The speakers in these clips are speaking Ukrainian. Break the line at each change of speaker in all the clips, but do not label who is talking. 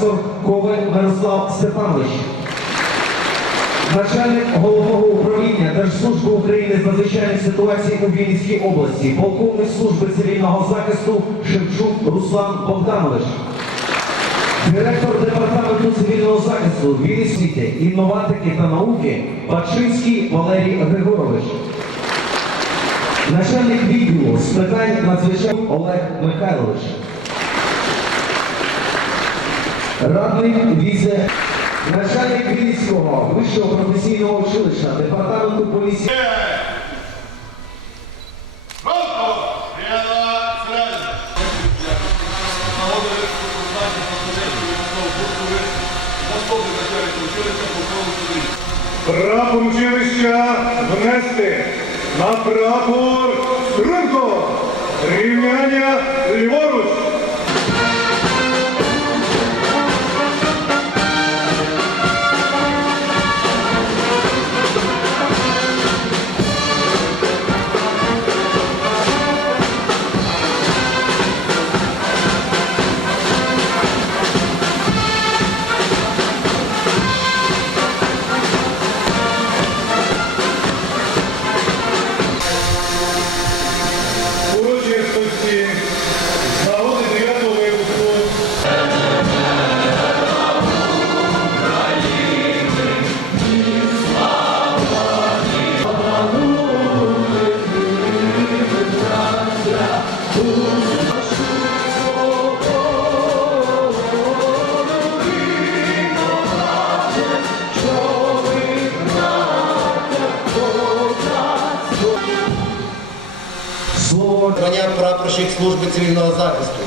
Професор Коваль Мирослав Степанович. Начальник головного управління Держслужби України з надзвичайних ситуацій у Вінницькій області, полковник служби цивільного захисту Шевчук Руслан Богданович. Директор департаменту цивільного захисту Вінницької інноватики та науки Бачинський Валерій Григорович. Начальник відділу з питань надзвичайних Олег Михайлович. Радник віце начальник Вінницького вищого професійного училища департаменту поліції.
Прапор училища внести на прапор струнко. Рівняння ліворуч.
Служби цивільного захисту.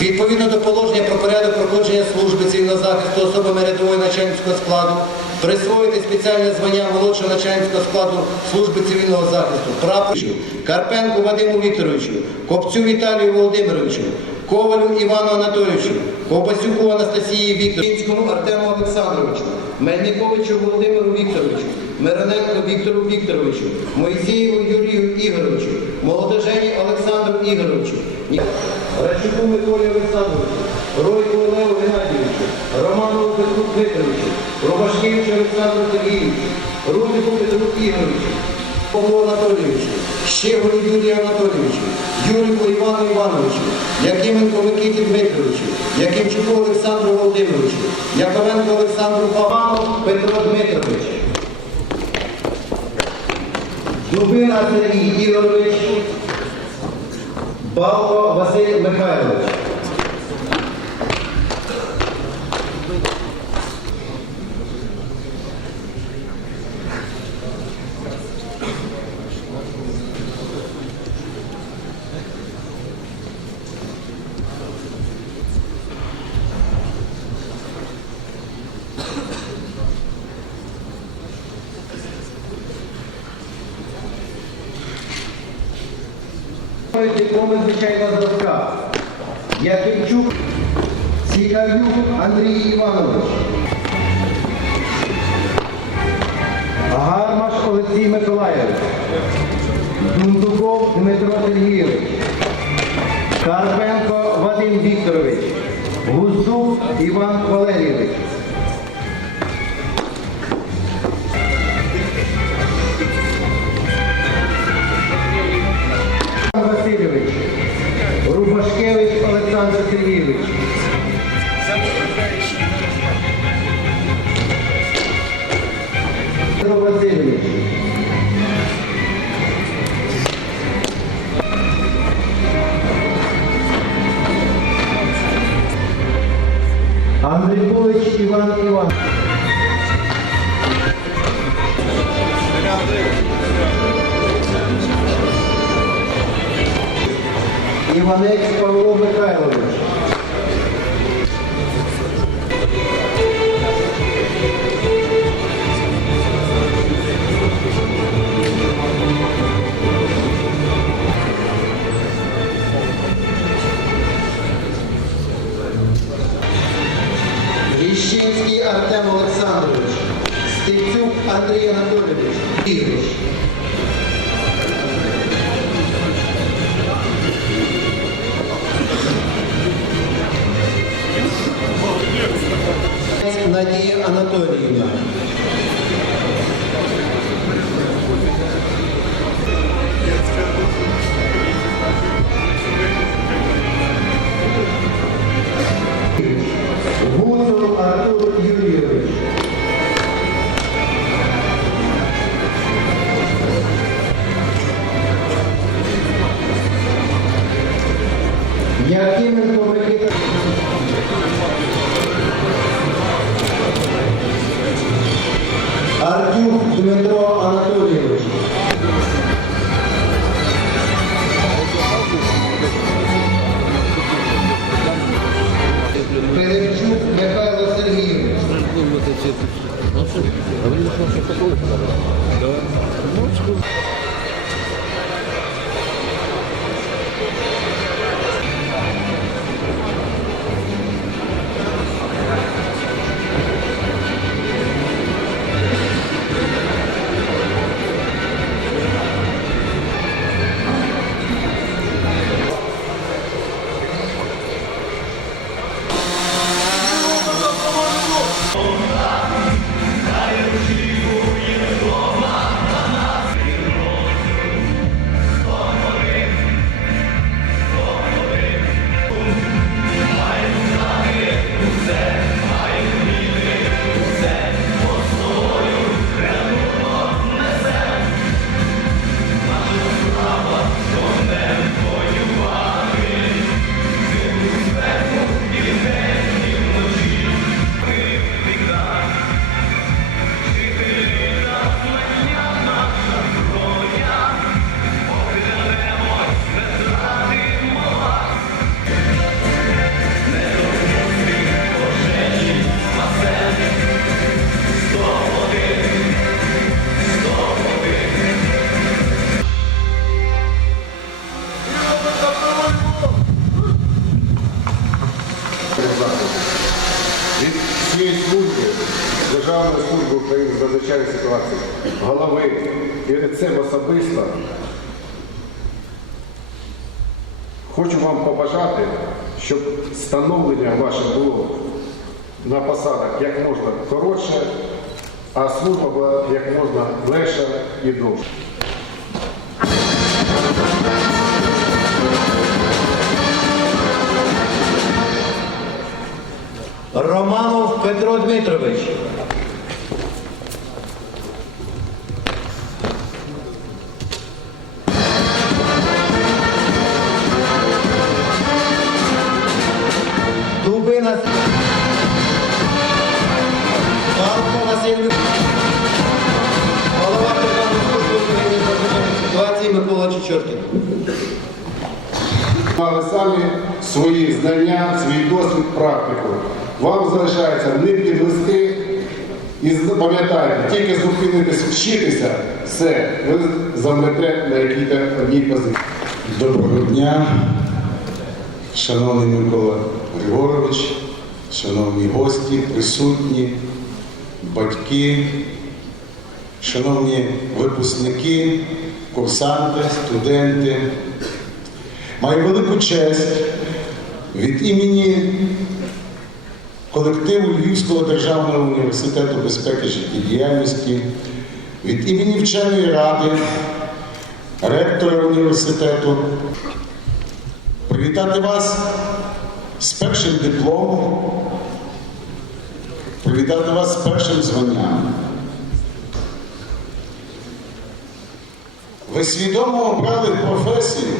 Відповідно до положення про порядок проходження служби цивільного захисту особами рядового начальницького складу, присвоїти спеціальне звання молодшого начальницького складу служби цивільного захисту прапорщу Карпенку Вадиму Вікторовичу, Копцю Віталію Володимировичу, Ковалю Івану Анатолійовичу, Ковбасюку Анастасії Вікторовичу, Артему Олександровичу, Мельниковичу Володимиру Вікторовичу, Мироненко Віктору Вікторовичу, Моїсеєву Юрію Ігоровичу, Молодожені Олександру Ігоровичу, Рачуку Миколі Олександровичу, Ройку Олегу Геннадійовичу, Романову Петру Дмитровичу, Робашкевичу Олександру Сергійовичу, Рудику Петру Ігоровичу, Павлу Анатолійовичу, Щеголю Юрію Анатолійовичу, Юрику Івану Івановичу, Якименко Микиті Дмитровичу, Якимчуку Олександру Володимировичу, Яковенко Олександру Павану Петро Дмитрович. Дубина Сергій Ігорович, Балко Василь Михайлович. Дипломи звичайного зразка. Якимчук Сікарюк Андрій Іванович. Гармаш Олексій Миколаєвич. Дундуков Дмитро Сергійович. Карпенко Вадим Вікторович. Гуздук Іван Валерійович.
Щоб встановлення ваше було на посадах як можна коротше, а служба була як можна легша і довша.
Романов Петро Дмитрович.
Свої знання, свій досвід, практику. Вам залишається не підвести і пам'ятайте, тільки зупинитись вчитися, все, ви замете на якій-то одній позиції.
Доброго дня, шановний Микола Григорович, шановні гості, присутні, батьки, шановні випускники, курсанти, студенти. Маю велику честь від імені колективу Львівського державного університету безпеки життєдіяльності, від імені вченої ради ректора університету, привітати вас з першим дипломом, привітати вас з першим званням. Ви свідомо обрали професію,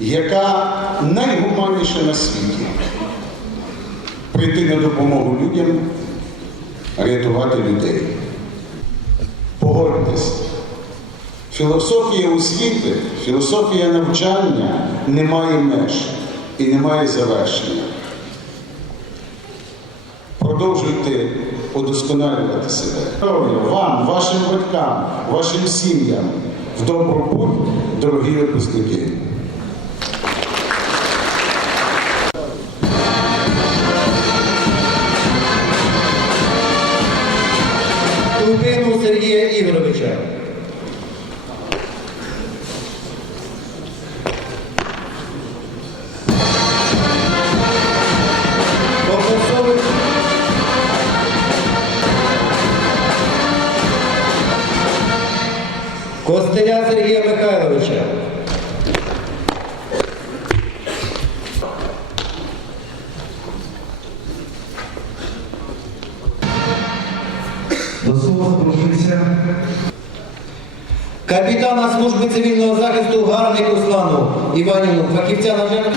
яка найгуманніша на світі. Прийти на допомогу людям, рятувати людей. Погодьтесь, філософія освіти, філософія навчання не має меж і не має завершення. Продовжуйте удосконалювати себе. Вам, вашим батькам, вашим сім'ям в добробут, дорогі випускники.
Капітана служби цивільного захисту Гарник Руслану Іванівну, фахівця навчального.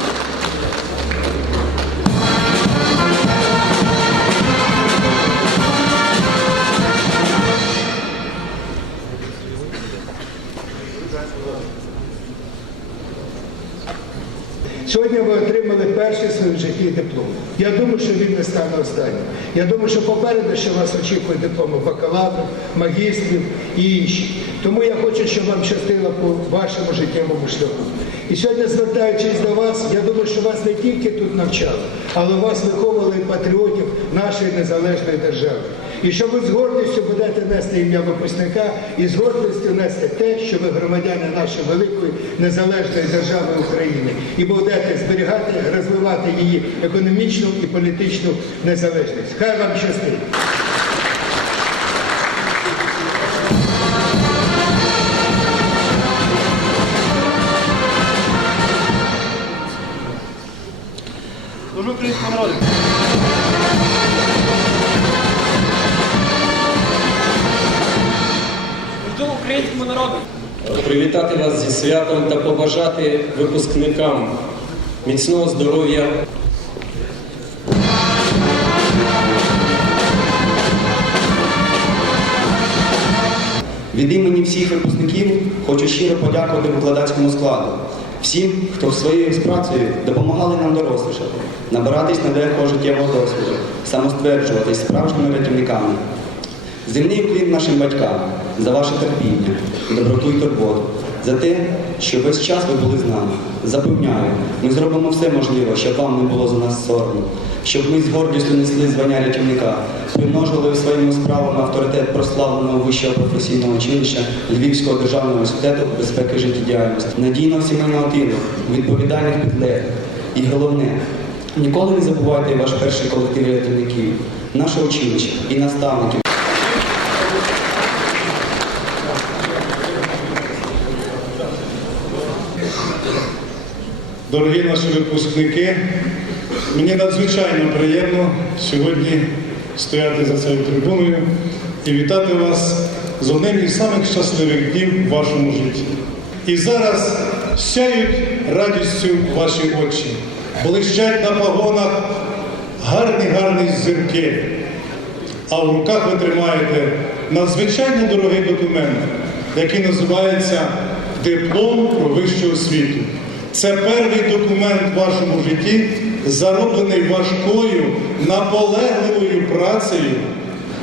Сьогодні ви перший в своєму житті диплом. Я думаю, що він не стане останнім. Я думаю, що попереду ще вас очікує дипломи бакалаврів, магістрів і інші. Тому я хочу, щоб вам щастило по вашому життєвому шляху. І сьогодні, звертаючись до вас, я думаю, що вас не тільки тут навчали, але вас виховували і патріотів нашої незалежної держави. І що ви з гордістю будете нести ім'я випускника і з гордістю нести те, що ви громадяни нашої великої незалежної держави України, і будете зберігати, розвивати її економічну і політичну незалежність. Хай вам щастить!
Привітати вас зі святом та побажати випускникам міцного здоров'я.
Від імені всіх випускників хочу щиро подякувати викладацькому складу, всім, хто своєю працею допомагали нам дорослішати, набиратись нелегкого життєвого досвіду, самостверджуватись справжніми рятівниками. Земний уклін нашим батькам за ваше терпіння, доброту й турботу, за те, що весь час ви були з нами. Запевняю, ми зробимо все можливе, щоб вам не було за нас соромно, щоб ми з гордістю несли звання рятівника, примножили своїми справами авторитет прославленого вищого професійного училища Львівського державного університету безпеки життєдіяльності, надійного сімейного тилу, відповідальних підлеглих. І головне, ніколи не забувайте ваш перший колектив рятівників, наше училище і наставників.
Дорогі наші випускники, мені надзвичайно приємно сьогодні стояти за цією трибуною і вітати вас з одним із самих щасливих днів в вашому житті. І зараз сяють радістю ваші очі, блищать на погонах гарні гарні зірки, а в руках ви тримаєте надзвичайно дорогий документ, який називається Диплом про вищу освіту. Це перший документ в вашому житті, зароблений важкою, наполегливою працею,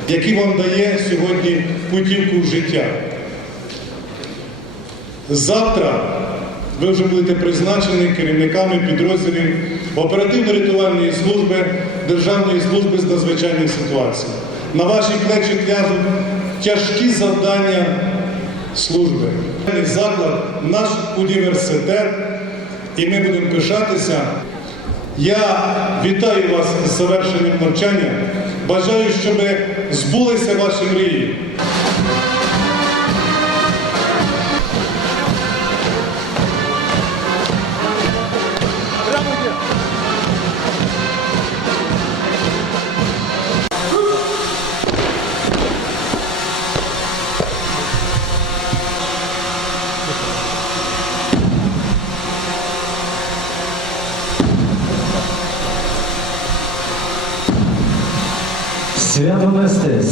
який вам дає сьогодні путівку в життя. Завтра ви вже будете призначені керівниками підрозділів оперативно-рятувальної служби Державної служби з надзвичайних ситуацій. На ваші плечі ляжуть тяжкі завдання служби. Заклад, наш університет, і ми будемо пишатися. Я вітаю вас з завершенням навчання. Бажаю, щоб збулися ваші мрії.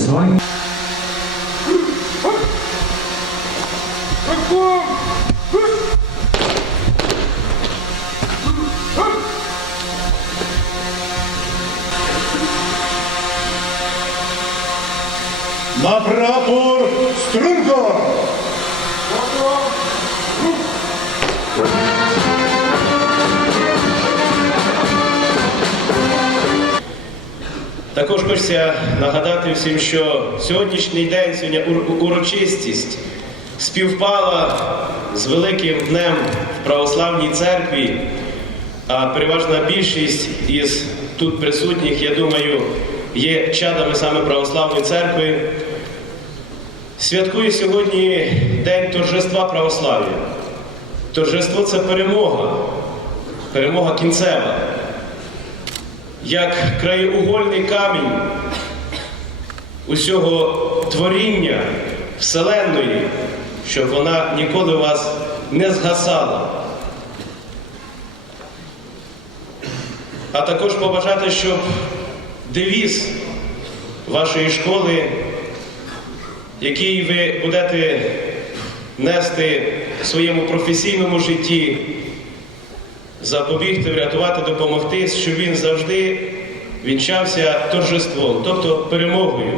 Нести звання.
Всім, що сьогоднішній день, сьогодні ур- урочистість співпала з великим днем в православній церкві, а переважна більшість із тут присутніх, я думаю, є чадами саме православної церкви. Святкує сьогодні День торжества православ'я. Торжество це перемога, перемога кінцева як краєугольний камінь усього творіння Вселенної, щоб вона ніколи вас не згасала. А також побажати, щоб девіз вашої школи, який ви будете нести в своєму професійному житті, запобігти, врятувати, допомогти, щоб він завжди вінчався торжеством, тобто перемогою.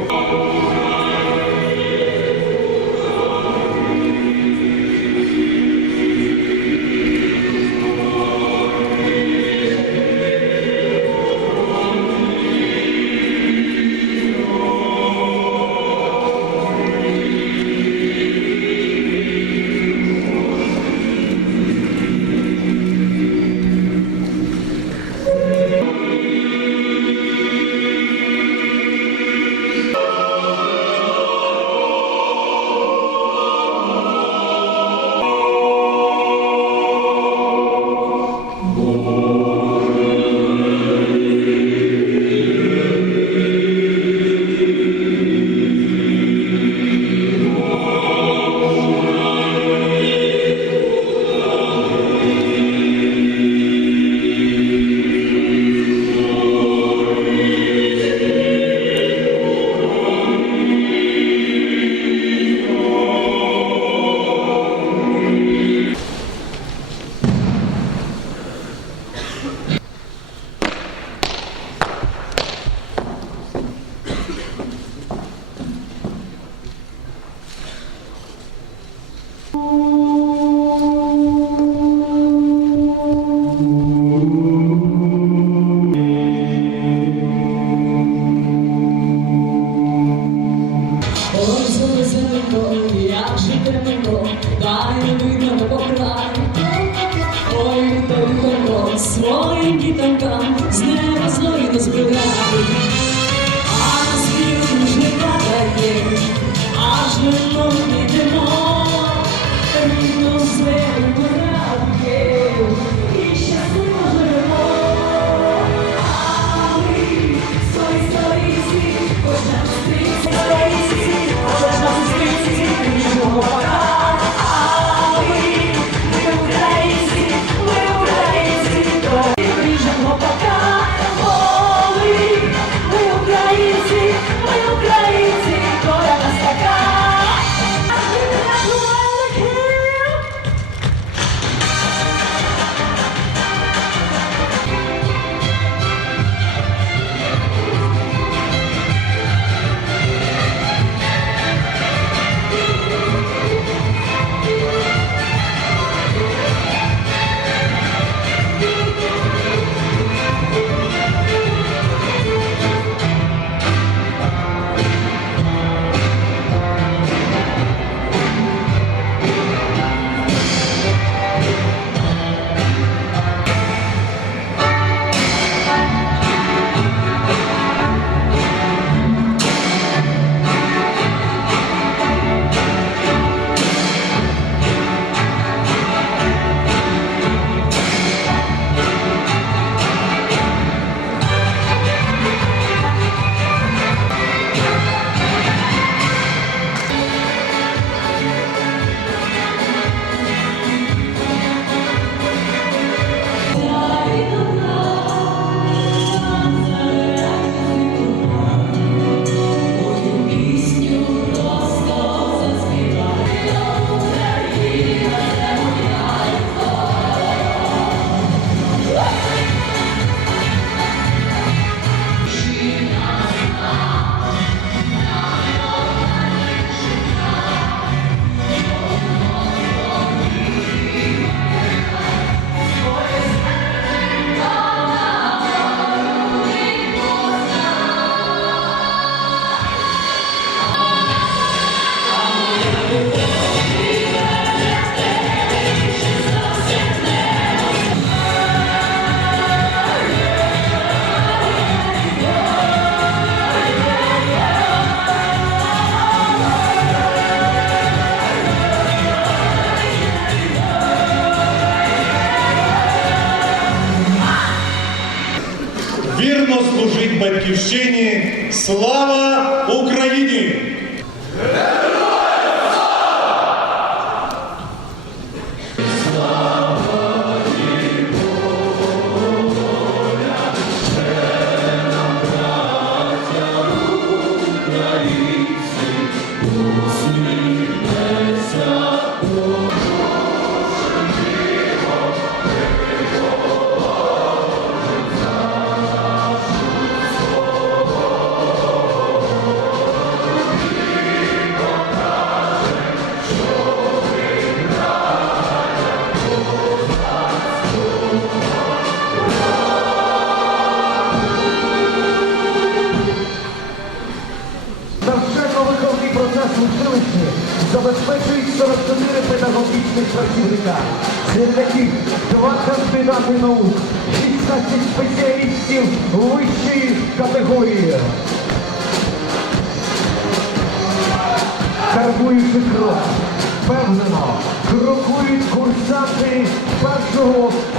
Батьківщині. Слава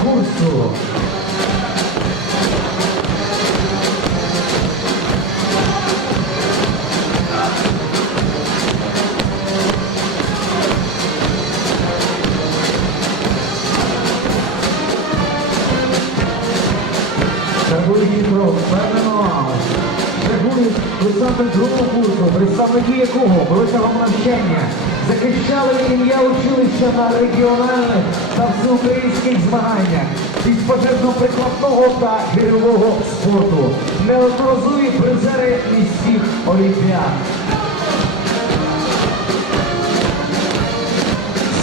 першого Ім'я училища на регіональних та всеукраїнських змаганнях із пожежно-прикладного та гірьового спорту. Неодноразові призери міських олімпіад.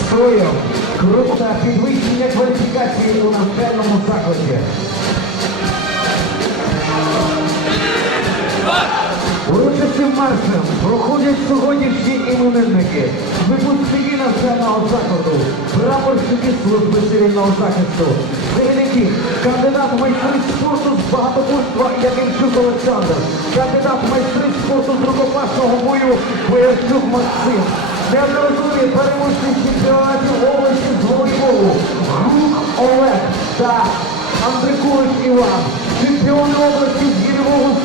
Строєм, крок та підвищення кваліфікації проходять сьогоднішні іменинники, випускники навчального закладу, прапорщики служби цивільного захисту, серед кандидат майстри спорту з багатоборства Якимчук Олександр, кандидат майстри спорту з рукопашного бою Боярчук Максим, неодноразові переможці чемпіонатів області з волейболу, Грух Олег та Андрикулич Іван, чемпіони області з гірьового